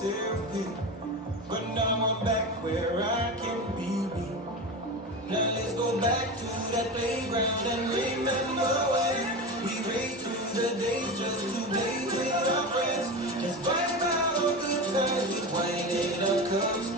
self-pity. But now I'm back where I can be me. Now let's go back to that playground and remember when we raced through the days just to play with our friends. Let's vibe out all good times with wine in our cups.